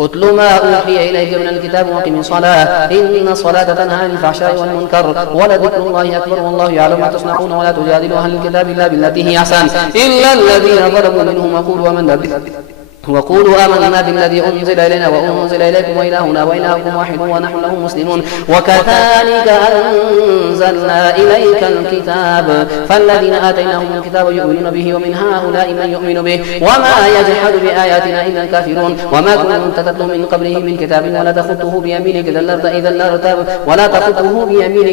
أتل ما أوحي إليك من الكتاب وقم الصلاة إن الصلاة تنهى عن الفحشاء والمنكر ولذكر الله أكبر والله يعلم ما تصنعون ولا تجادلوا أهل الكتاب إلا بالتي هي أحسن إلا الذين ظلموا منهم وقولوا آمنا بالذي أنزل إلينا وأنزل إليكم وإلهنا وإلهكم واحد ونحن له مسلمون وكذلك أنزلنا إليك الكتاب فالذين آتيناهم الكتاب يؤمنون به ومن هؤلاء من يؤمن به وما يجحد بآياتنا إلا الكافرون وما كنت تتلو من قبله من كتاب ولا تخطه بيمينك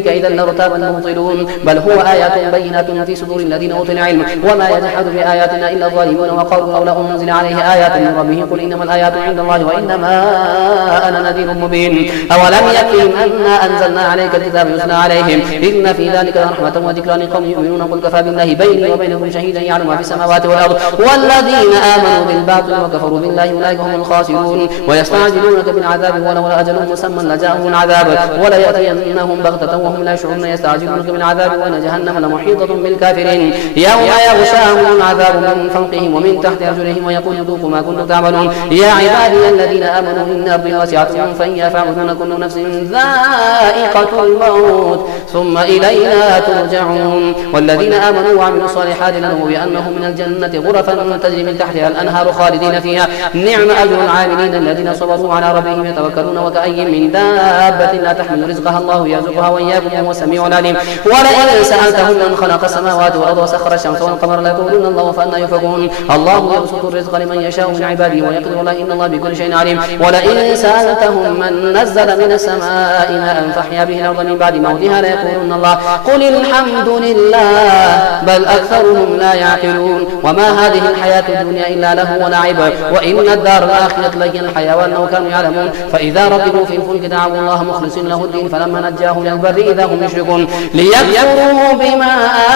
إذا لارتاب المبطلون بل هو آيات بينات في صدور الذين أوتوا العلم وما يجحد بآياتنا إلا الظالمون وقالوا لولا أنزل عليه آيات من ربه قل إنما الآيات عند الله وإنما أنا نذير مبين أولم يكفهم أنا أنزلنا عليك الكتاب يتلى عليهم إن في ذلك رحمة وذكرى لقوم يؤمنون قل كفى بالله بيني وبينكم شهيدا يعلم ما في السماوات والأرض والذين آمنوا بالباطل وكفروا بالله أولئك هم الخاسرون ويستعجلونك بالعذاب ولولا أجل مسمى لجاءهم العذاب وليأتينهم بغتة وهم لا يشعرون يستعجلونك بالعذاب وأن جهنم لمحيطة بالكافرين يوم يغشاهم العذاب من فوقهم ومن تحت أرجلهم ويقول ذوقوا ما كنتم تعملون يا عبادي الذين آمنوا إن أرضي واسعة فإياي فاعبدون كل نفس ذائقة الموت ثم إلينا ترجعون والذين آمنوا وعملوا الصالحات لهم بأنهم من الجنة غرفا تجري من تحتها الأنهار خالدين فيها نعم أجر العاملين الذين صبروا على ربهم يتوكلون وكأي من دابة لا تحمل رزقها الله يرزقها وإياكم وهو السميع العليم ولئن سألتهم من خلق السماوات والأرض وسخر الشمس والقمر ليقولون الله فأنى يؤفكون الله يبسط الرزق لمن يشاء من عباده ويقدر له إن الله بكل شيء عليم ولئن سألتهم من نزل من السماء ماء فأحيا به الأرض من بعد موتها ليقولون الله قل الحمد لله بل أكثرهم لا يعقلون وما هذه الحياة الدنيا إلا له ولعب وإن الدار الآخرة لهي الحيوان لو كانوا يعلمون فإذا ركبوا في الفلك دعوا الله مخلصين له الدين فلما نجاهم إلى البر إذا هم يشركون ليكفروا بما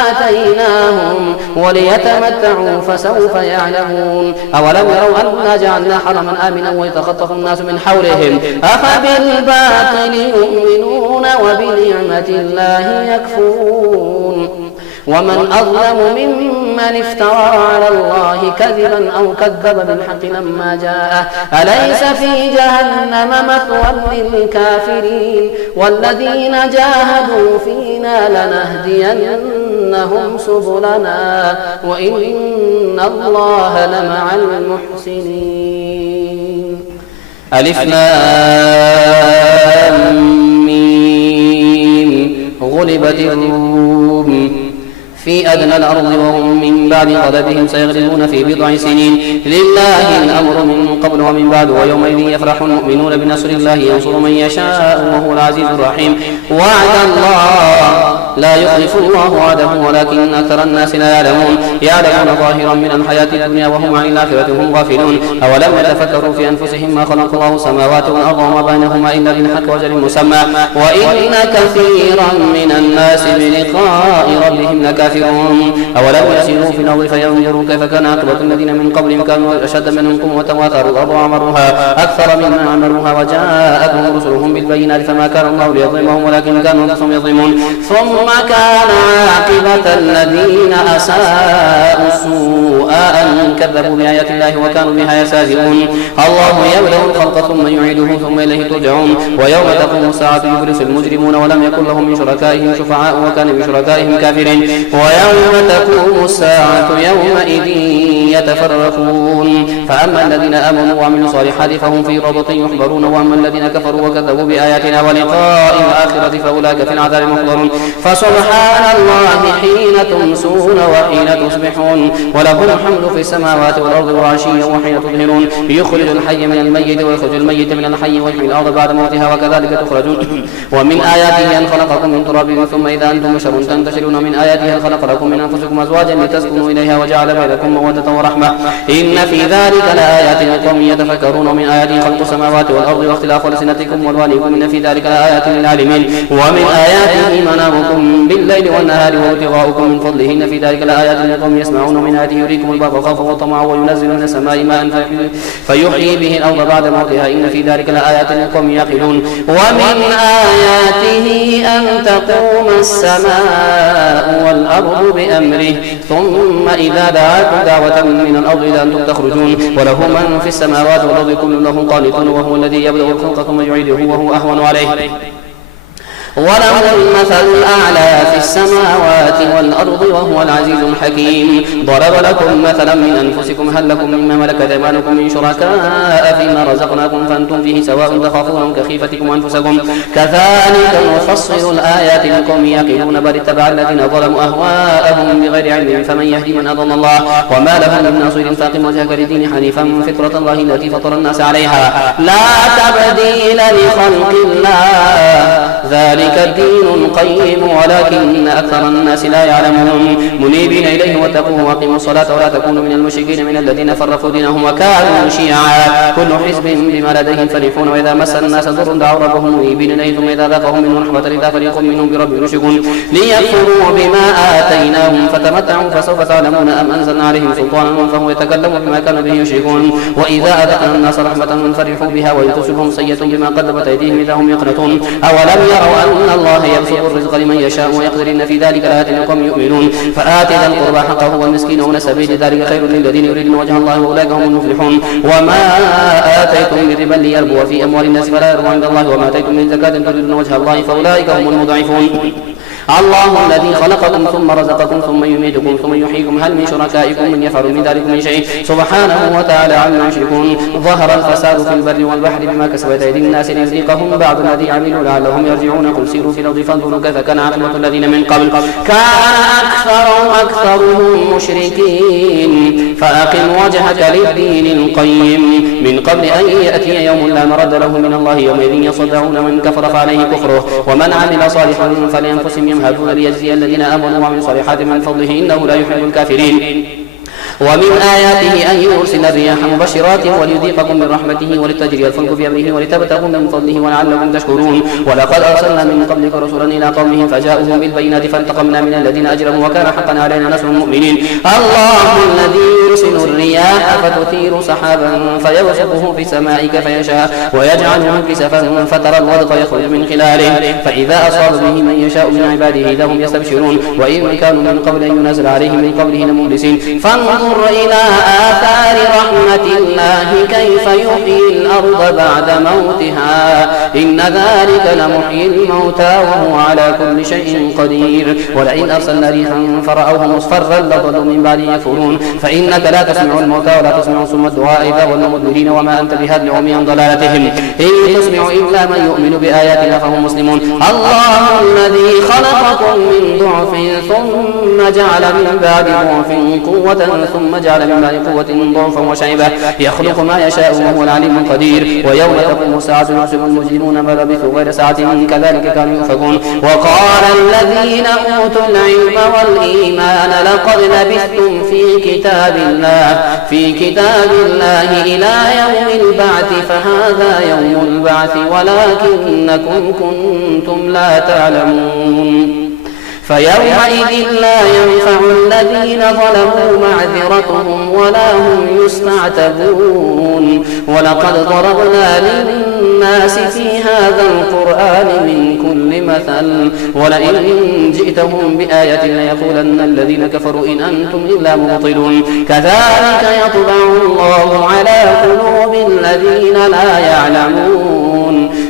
آتيناهم وليتمتعوا فسوف يعلمون أولم يروا أنا جعلنا حرما آمنا ويتخطف الناس من حولهم أفبالباطل يؤمنون وبنعمة الله يكفرون ومن أظلم ممن افترى على الله كذبا أو كذب بالحق لما جاءه أليس في جهنم مثوى للكافرين والذين جاهدوا فينا لنهدينهم سبلنا وإن الله لمع المحسنين ألف لام ميم غلبت الروم في أدنى الأرض وهم من بعد غلبهم سيغلبون في بضع سنين لله الأمر من قبل ومن بعد ويومئذ يفرح المؤمنون بنصر الله ينصر من يشاء وهو العزيز الرحيم وعد الله لا يخلف الله وعده ولكن أكثر الناس لا يعلمون ظاهرا من الحياة الدنيا وهم عن الآخرة هم غافلون أولم يتفكروا في أنفسهم ما خلق الله السماوات والأرض وما بينهما إلا بالحق وأجل مسمى وإن كثيرا من الناس بلقاء ربهم لكافرون أولم يسيروا في الأرض فينظروا كيف كان عاقبة الذين من قبلهم كانوا أشد منهم قوة وآثروا الأرض وعمروها أكثر مما عمروها وجاءتهم رسلهم بالبينات فما كان الله ليظلمهم ولكن كانوا أنفسهم يظلمون ثم كان عاقبة الذين أساءوا السوء أن كذبوا بآيات الله وكانوا بها يستهزئون الله يبدأ الخلق ثم يعيده ثم إليه ترجعون ويوم تقوم الساعة يبلس المجرمون ولم يكن لهم من شركائهم شفعاء وكان من شركائهم كافرين ويوم تقوم الساعة يومئذ يتفرقون فأما الذين آمنوا وعملوا الصالحات فهم في روضة يحبرون وأما الذين كفروا وكذبوا بآياتنا ولقاء الآخرة فأولئك في العذاب محضرون فسبحان الله حين تمسون وحين تصبحون وله الحمد في السماوات والأرض وعشيا وحين تظهرون يخرج الحي من الميت ويخرج الميت من الحي ويحيي الأرض بعد موتها وكذلك تخرجون ومن آياته أن خلقكم من تراب ثم إذا أنتم بشر تنتشرون من آياته أن خلق لكم من أنفسكم أزواجا لتسكنوا إليها وجعل بينكم مودة ورحمة إن في ذلك لآيات لقوم يتفكرون ومن آياته خلق السماوات والأرض واختلاف ألسنتكم والوانكم إن في ذلك لآيات للعالمين ومن آياته منامكم بالليل والنهار وابتغاؤكم من فضله إن في ذلك لآيات لقوم يسمعون ومن آياته يريكم البرق خوفا وطمعا وينزل من السماء ماء فيحيي به الأرض بعد موتها إن في ذلك لآيات لقوم يعقلون ومن آياته أن تقوم السماء والأرض بأمره ثم إذا دعاكم دعوة من من الأرض إلى أنتم تخرجون وله من في السماوات والأرض كل له قانتون وهو الذي يبدأ الخلق ثم يعيده وهو أهون عليه وله المثل الأعلى في السماوات والأرض وهو العزيز الحكيم ضرب لكم مثلا من أنفسكم هل لكم مما ملكت أيمانكم من شركاء فيما رزقناكم فأنتم فيه سواء تخافونهم كخيفتكم أنفسكم كذلك نفصل الآيات لقوم يعقلون بل اتبع الذين ظلموا أهواءهم بغير علم فمن يهدي من أضل الله وما لهم من ناصر فاقم وجهك للدين حنيفا فطرة الله التي فطر الناس عليها لا تبديل لخلق الله ذلك الدين القيم ولكن أكثر الناس لا يعلمون منيبين إليه واتقوه وأقيموا الصلاة ولا تكونوا من المشركين من الذين فرقوا دينهم وكانوا شيعا كل حزب بما لديهم فرحون وإذا مس الناس ضر دعوا ربهم منيبين إليه ثم إذا ذاقهم منه رحمة إذا فريق منهم بربهم يشركون ليكفروا بما آتيناهم فتمتعوا فسوف تعلمون أم أنزلنا عليهم سلطانا فهو يتكلم بما كانوا به يشركون وإذا أذقنا الناس رحمة فرحوا بها وإن تصبهم سيئة بما قدمت أيديهم إذا هم يقنطون أولم يروا أن الله يبسط الرزق لمن يشاء ويقدر إن في ذلك لآيات لقوم يؤمنون فآت ذا القربى حقه والمسكين وابن السبيل ذلك خير للذين يريدون وجه الله وأولئك هم المفلحون وما آتيتم من ربا ليربو في أموال الناس فلا يربو عند الله وما آتيتم من زكاة تريدون وجه الله فأولئك هم المضعفون الله الذي خلقكم ثم رزقكم ثم يميتكم ثم يحييكم هل من شركائكم من يفعل من ذلك من شيء سبحانه وتعالى عما يشركون ظهر الفساد في البر والبحر بما كسبت أيدي الناس ليذيقهم بعض الذي عملوا لعلهم يرجعون قل سيروا في الأرض فانظروا كيف كان عاقبة الذين من قبل كان أكثرهم مشركين فأقم وجهك للدين القيم من قبل أن يأتي يوم لا مرد له من الله يومئذ يصدعون من كفر فعليه كفره ومن عمل صالحا فلينفسهم يمهدون ليجزي الذين آمنوا وعملوا الصالحات من فضله إنه لا يحب الكافرين ومن آياته أن يرسل الرياح مبشرات وليذيقكم من رحمته ولتجري الفلك في أمره ولتبتغوا من فضله ولعلكم تشكرون ولقد أرسلنا من قبلك رسلا إلى قومهم فجاءوهم بالبينات فانتقمنا من الذين أجرموا وكان حقا علينا نصر المؤمنين الله الذي يرسل الرياح فتثير سحابا فيبسطه في السماء كيف يشاء ويجعله كسفا فترى الودق يخرج من خلاله فإذا أصاب به من يشاء من عباده إذا هم يستبشرون وإن كانوا من قبل أن ينزل عليهم من قبله لمبلسين فانظر إلى آثار رحمة الله كيف يحيي الأرض بعد موتها إن ذلك لمحيي الموتى وهو على كل شيء قدير ولئن أرسلنا ريحا فرأوه مصفرا لظلوا من بعد يكفرون فإنك لا تسمع الموتى ولا تسمع صم الدعاء إذا ولوا مدبرين وما أنت بهاد العمي عن ضلالتهم إن تسمع إلا من يؤمن بآياتنا فهم مسلمون الله الذي خلقكم من ضعف ثم جعل من بعد ضعف قوة ثم جعل من بعد قوة ضعفا وشيبة يخلق ما يشاء وهو العليم القدير ويوم تقوم الساعة يحسب المجرمون ما لبثوا غير ساعة كذلك كانوا يؤفكون وقال الذين أوتوا العلم والإيمان لقد لبثتم في كتاب الله إلى يوم البعث فهذا يوم البعث ولكنكم كنتم لا تعلمون فيومئذ لا ينفع الذين ظلموا معذرتهم ولا هم يستعتبون ولقد ضربنا للناس في هذا القرآن من كل مثل ولئن جئتهم بآية ليقولن الذين كفروا إن أنتم إلا مبطلون كذلك يطبع الله على قلوب الذين لا يعلمون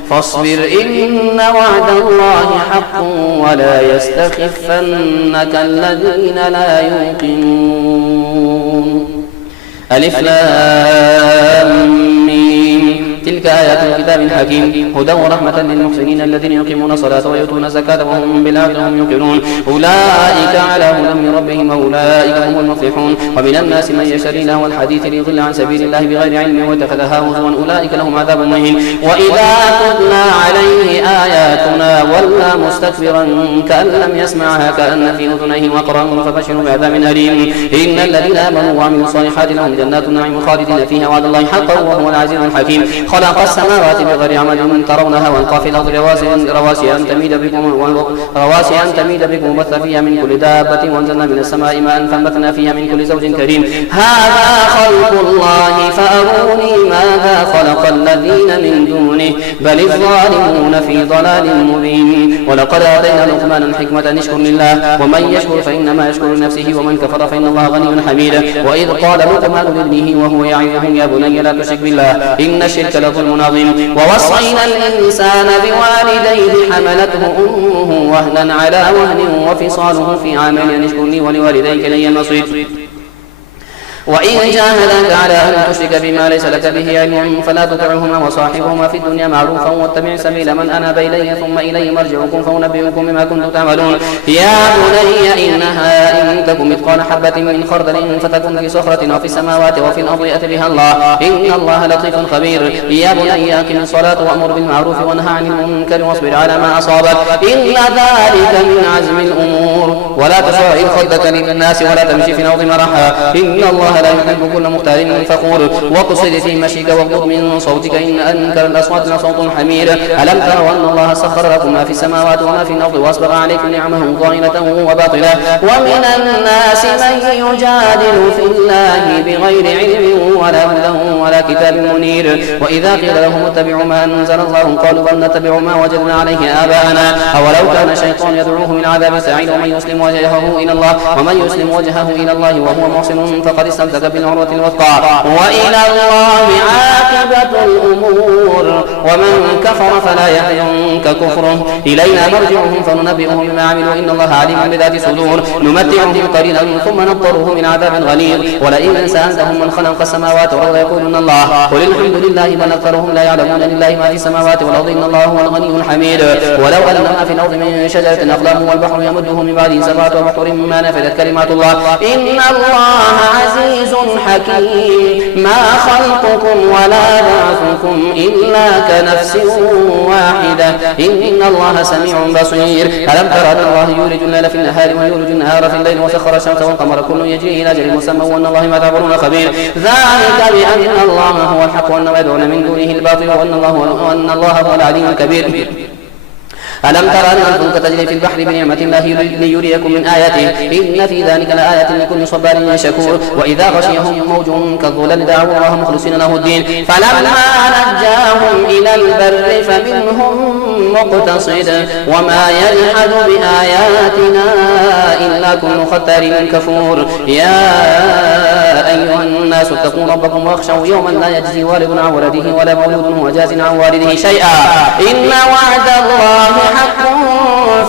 فاصبر إن وعد الله حق ولا يستخفنك الذين لا يوقنون ألف لام ميم تلك آيات الكتاب الحكيم هدى ورحمة للمحسنين الذين يقيمون الصلاة ويؤتون الزكاة وهم بالآخرة هم يوقنون أولئك على هدى من ربهم وأولئك هم المفلحون ومن الناس من يشتري لهو الحديث ليضل عن سبيل الله بغير علم واتخذها هزوا أولئك لهم عذاب مهين وإذا تتلى عليه آياتنا ولى مستكبرا كأن لم يسمعها كأن في أذنيه وقرا فبشروا بعذاب أليم إن الذين آمنوا وعملوا الصالحات لهم جنات النعيم خالدين فيها وعد الله حقا وهو العزيز الحكيم خلق السماوات بغير عمد ترونها والقى في الأرض رواسي أن تميد بكم وبث فيها من كل دابة وأنزلنا من السماء ماء فأنبتنا فيها من كل زوج كريم هذا خلق الله فأروني ماذا خلق الذين من دونه بل الظالمون في ضلال مبين ولقد آتينا لقمان الحكمة أن اشكر لله ومن يشكر فإنما يشكر لنفسه ومن كفر فإن الله غني حميد وإذ قال لقمان لابنه وهو يعظه يا بني لا تشرك بالله إن الشرك لظلم عظيم ووصينا الإنسان بوالديه حملته أمه وهنا على وهن وفصاله في عامين أن اشكر لي ولوالديك إلي المصير وإن جاهداك على أن تشرك بما ليس لك به علم فلا تطعهما وصاحبهما في الدنيا معروفا واتبع سبيل من أناب إلي ثم إلي مرجعكم فأنبئكم بما كنتم تعملون يا بني إنها إن تك مثقال حبة من خردل فتكن في صخرة أو في السماوات وفي الأرض يأت بها الله إن الله لطيف خبير يا بني أقم الصلاة وأمر بالمعروف وانهى عن المنكر واصبر على ما أصابك إن ذلك من عزم الأمور ولا تصعر خدك للناس ولا تمشي في الأرض مرحا إن الله لا يحب كل مختال فخور واقصد في مشيك واغضض من صوتك إن أنكر الأصوات لصوت الحمير ألم تروا أن الله سخر لكم ما في السماوات وما في الأرض وأسبغ عليكم نعمه ظاهرة وباطنة ومن الناس من يجادل في الله بغير علم ولا هدى ولا كتاب منير وإذا قيل لهم اتبعوا ما أنزل الله قالوا بل نتبع ما وجدنا عليه آباءنا أولو كان الشيطان يدعوهم إلى عذاب السعير ومن يسلم وجهه إلى الله وهو محسن فقد استمسك بالعروة الوثقى وإلى الله عاقبة الأمور ومن كفر فلا يحزنك كفره إلينا مرجعهم فننبئهم بما عملوا إن الله عليم بذات الصدور نمتعهم قليلا ثم نضطرهم من عذاب غليظ ولئن سألتهم من خلق السماوات والأرض يقولون الله قل الحمد لله بل أكثرهم لا يعلمون لله ما في السماوات والأرض إن الله هو الغني الحميد ولو أن ما في الأرض من شجرة أقلام والبحر يمده من بعده سبعة أبحر ما نفذت كلمات الله إن الله عزيز حكيم ما خلقكم ولا بعثكم إلا كنفس واحدة إن الله سميع بصير ألم تر أن الله يولج الليل في النهار ويولج النهار في الليل وسخر الشمس والقمر كل يجري إلى أجل مسمى وأن الله ما تعملون خبير ذلك بأن الله هو الحق وأن يدعون من دونه الباطل وأن الله هو العلي الكبير ألم تر أن الفلك تجري في البحر بنعمة الله ليريكم من آياته إن في ذلك لآيات لكل صبار شكور وإذا غشيهم موج كالظلال دعوا الله مخلصين له الدين فلما نجاهم إلى البر فمنهم مقتصد وما يجحد بآياتنا إلا كل ختار كفور يا أيها الناس اتقوا ربكم واخشوا يوما لا يجزي والد عن ولده ولا مولود هو جاز عن والده شيئا إن وعد الله حق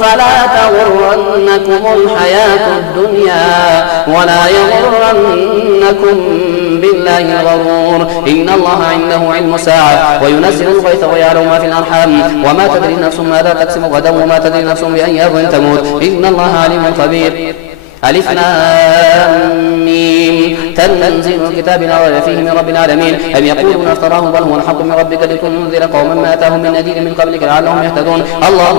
فلا تغرنكم الحياة الدنيا ولا يغرنكم بالله الغرور إن الله عنده علم الساعة وينزل الغيث ويعلم ما في الأرحام وما تدري نفس ماذا تكسب غدا وما تدري نفس بأي أرض تموت إن الله عليم خبير ألف لام ميم تنزيل الكتاب لا ريب فيه من رب العالمين أم يقولون افتراه بل هو الحق من ربك لتنذر قوما ما أتاهم من نذير من قبلك لعلهم يهتدون الله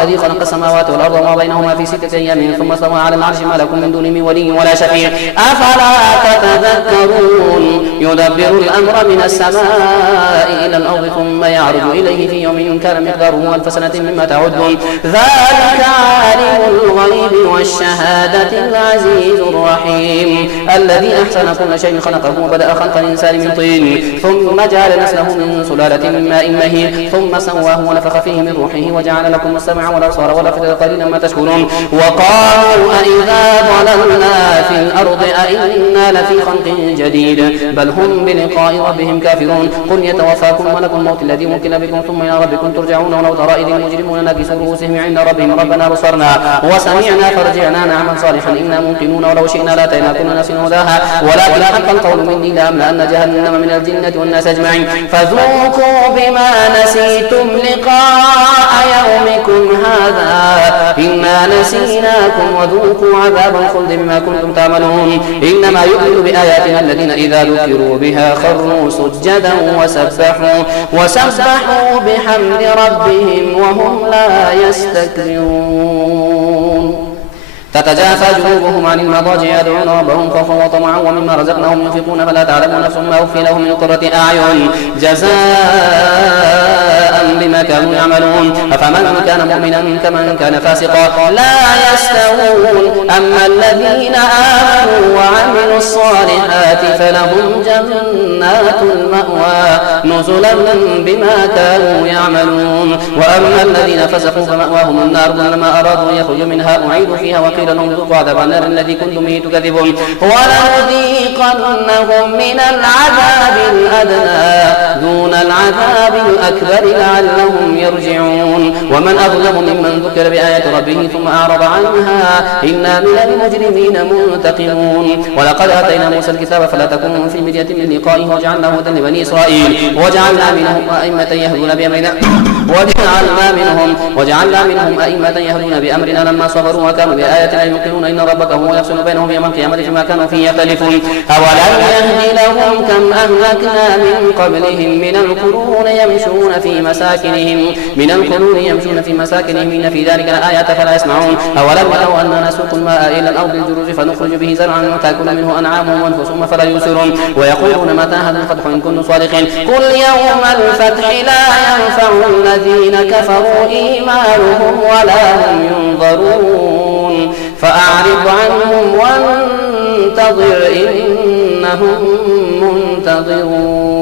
الذي خلق السماوات والأرض وما بينهما في 6 أيام ثم استوى على العرش ما لكم من دونه من ولي ولا شفيع أفلا تتذكرون يدبر الأمر من السماء إلى الأرض ثم يعرج إليه في يوم كان مقداره 1000 سنة مما تعدون ذلك عالم الغيب والشهادة العزيز الرحيم الذي أحسن كل شيء خلقه وبدأ خلق الإنسان من طين ثم جعل نسله من سلالة من ماء مهين ثم سواه ونفخ فيه من روحه وجعل لكم السمع والأبصار والأفئدة قليلا ما تشكرون وقالوا أإذا ضللنا في الأرض أإنا لفي خلق جديد بل هم بلقاء ربهم كافرون قل يتوفاكم ملك الموت الذي وكل بكم ثم إلى ربكم ترجعون ولو ترى إذ المجرمون ناكسوا رؤوسهم عند ربهم ربنا بصرنا وسمعنا فرجعنا نعمل صالحا إنا موقنون ولو شئنا لاتينا كل نفس هداها ولكن حق القول مني لأملأن جهنم من الجنة والناس أجمعين فذوقوا بما نسيتم لقاء يومكم هذا إنا نسيناكم وذوقوا عذاب الخلد بما كنتم تعملون إنما يؤمن بآياتنا الذين إذا ذكروا بها خروا سجدا وسبحوا بحمد ربهم وهم لا يستكبرون تتجافى جنوبهم عن المضاجع يدعون ربهم خوفا وطمعا ومما رزقناهم ينفقون فلا تعلم نفس ما أخفي لهم من قرة أعين جزاء بما كانوا يعملون أفمن كان مؤمنا كمن كان فاسقا لا يستوون أما الذين آمنوا وعملوا الصالحات فلهم جنات المأوى نزلا بما كانوا يعملون وأما الذين فسقوا فمأواهم النار كلما أرادوا أن يخرجوا منها أعيدوا فيها وقيل لهم ذوقوا عذاب النار الذي كنتم به تكذبون ولنذيقنهم من العذاب الأدنى دون العذاب الأكبر لعلهم يرجعون ومن أظلم ممن ذكر بآيات ربه ثم أعرض عنها إنا من المجرمين منتقمون ولقد آتينا موسى الكتاب فلا تكن في مرية من لقائه وجعلناه هدى لبني إسرائيل وجعلنا منهم أئمة يهدون بأمرنا وجعلنا منهم أئمة يهدون بأمرنا لما صبروا وكانوا بآياتنا يوقنون إن ربك هو يفصل بينهم يوم القيامة فيما كانوا فيه يختلفون أولم يهد لهم كم أهلكنا من قبلهم من القرون يمشون في مساكنهم إن في ذلك لآيات فلا يسمعون أولم يروا أننا نسوق الماء إلى الأرض الجرز فنخرج به زرعا تأكل منه أنعامهم وأنفسهم فلا يبصرون ويقولون متى هذا الفتح إن كنتم صادقين قل يوم الفتح لا ينفع الذين كفروا إيمانهم ولا هم ينظرون فأعرض عنهم وانتظر إنهم منتظرون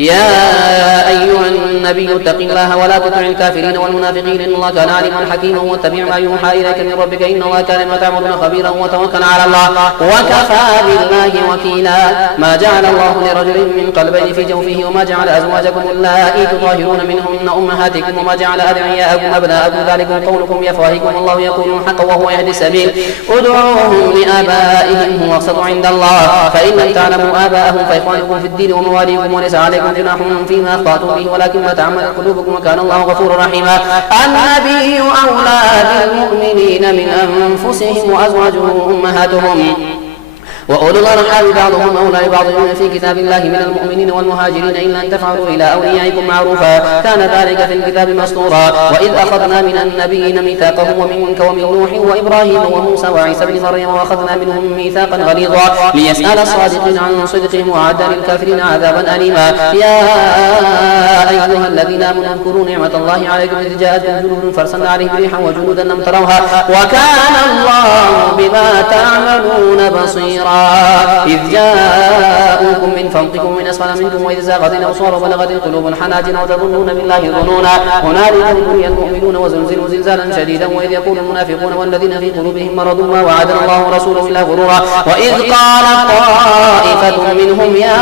يا أيها النبي اتق الله ولا تطع الكافرين والمنافقين إن الله كان عليما حكيما واتبع ما يوحى إليك من ربك إن الله كان بما تعملون خبيرا وتوكل على الله وكفى بالله وكيلا ما جعل الله لرجل من قلبين في جوفه وما جعل أزواجكم اللائي تظاهرون منهن أمهاتكم وما جعل أدعياءكم أبناءكم ذلكم قولكم بأفواهكم والله يقول الحق وهو يهدي السبيل ادعوهم لآبائهم هو أقسط عند الله فإن لم تعلموا آباءهم فإخوانكم في الدين ومواليكم وليس عليكم جناح فيما أخطأتم به ولكن ما تعمدت قلوبكم وكان الله غفورا رحيما النبي أولى بالمؤمنين من أنفسهم وأزواجهم أمهاتهم وأولو الأرحام بعضهم أولى ببعض في كتاب الله من المؤمنين والمهاجرين إلا أن تفعلوا إلى أوليائكم معروفا كان ذلك في الكتاب مسطورا وإذ أخذنا من النبيين ميثاقهم ومنك ومن نوح وإبراهيم وموسى وعيسى بن مريم وأخذنا منهم ميثاقا غليظا ليسأل الصادقين عن صدقهم وأعد للكافرين عذابا أليما يا أيها الذين آمنوا اذكروا نعمة الله عليكم إذ جاءتكم جنود فأرسلنا عليهم ريحا وجنودا لم تروها وكان الله بما تعملون بصيرا إذ جاءوكم من فوقكم من أسفل منكم وإذ زاغت الأبصار وبلغت القلوب الحناجر وتظنون بالله ظنونا هنالك ابتلي المؤمنون وزلزلوا زلزالا شديدا وإذ يقول المنافقون والذين في قلوبهم مرض ما وعدنا الله ورسوله إلا غرورا وإذ قال طائفة منهم يا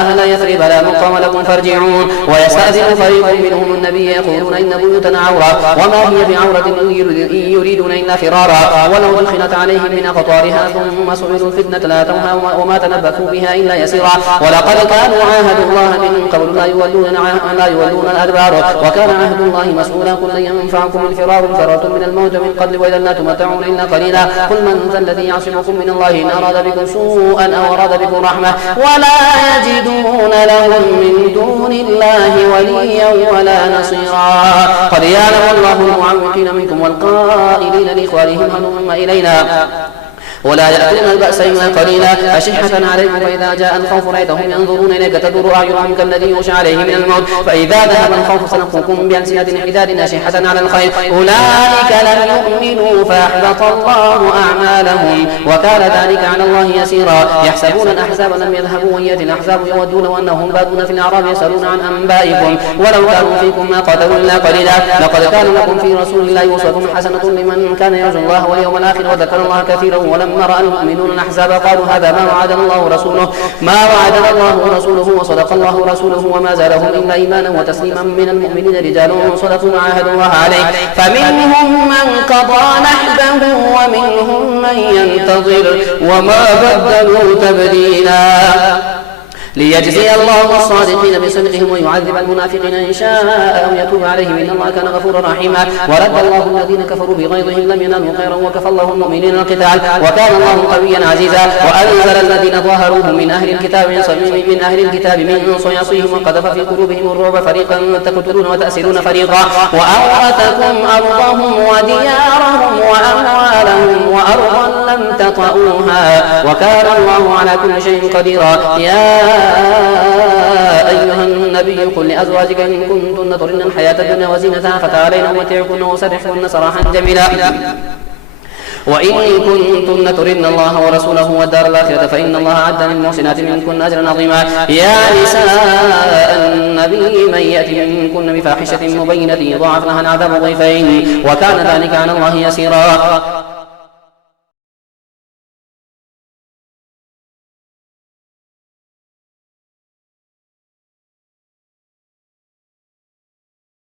أهل يثرب لا مقام لكم فارجعون ويستأذن فريق منهم النبي يقولون إن بيوتنا عورة وما هي بعورة إن يريدون إلا فرارا ولو دخلت عليهم من أقطارها ثم سئلوا الفتنة لا أتوها وما تنبثوا بها إلا يسيرا ولقد كانوا عاهدوا الله من قبل لا يولون الأدبار وكان عهد الله مسؤولا قل لن ينفعكم الفرار إن فررتم من الموت من قبل وإذا لا تمتعون إلا قليلا قل من ذا الذي يعصمكم من الله إن أراد بكم سوءا أو أراد بكم رحمة ولا يجدون لهم من دون الله وليا ولا نصيرا قد يعلم الله المعوقين منكم والقائلين لإخوانهم هلم إلينا ولا يأتون البأس إلا قليلا أشحة عليكم فإذا جاء الخوف رأيتهم ينظرون إليك تدور أعينهم كالذي يغشى عليه من الموت فإذا ذهب الخوف سنخرجكم بألسنة حداد أشحة على الخير أولئك لم يؤمنوا فأحبط الله أعمالهم وكان ذلك على الله يسيرا يحسبون الأحزاب لم يذهبوا وإن يأتي الأحزاب يودون أنهم بادون في الأعراب يسألون عن أنبائكم ولو كانوا فيكم ما قتلوا إلا قليلا لقد كان لكم في رسول الله أسوة حسنة لمن كان يرجو الله واليوم الآخر وذكر الله كثيرا ولما رأى المؤمنون الأحزاب قالوا هذا ما وعدنا الله ورسوله وصدق الله ورسوله وما زالهم إلا إيمانا وتسليما من المؤمنين رجال صدقوا ما عاهدوا الله عليه فمنهم من قضى نحبه ومنهم من ينتظر وما بدلوا تبديلا ليجزي الله الصادقين بصدقهم ويعذب المنافقين إن شاء أو يتوب عليهم إن الله كان غفورا رحيما. ورد الله الذين كفروا بغيظهم لم ينالوا خيرا وكفى الله المؤمنين القتال وكان الله قويا عزيزا. وأنزل الذين ظاهروهم من أهل الكتاب من صياصيهم وقذف في قلوبهم الرعب فريقا تقتلون وتأسرون فريقا وأورثكم أرضهم وديارهم وأموالهم وأرضا لم تطئوها وكان الله على كل شيء قديرا. يا أيها النبي قل لأزواجك إن كنتن تردن الحياة الدنيا وزينتها فتعالين أمتعكن وأسرحكن سراحا جميلا وإن كنتن تردن الله ورسوله والدار الآخرة فإن الله أعد للمحسنات منكن أجرا عظيما. يا نساء النبي من يأتي منكن بفاحشة مبينة يضاعف لها العذاب ضعفين وكان ذلك على الله يسيرا.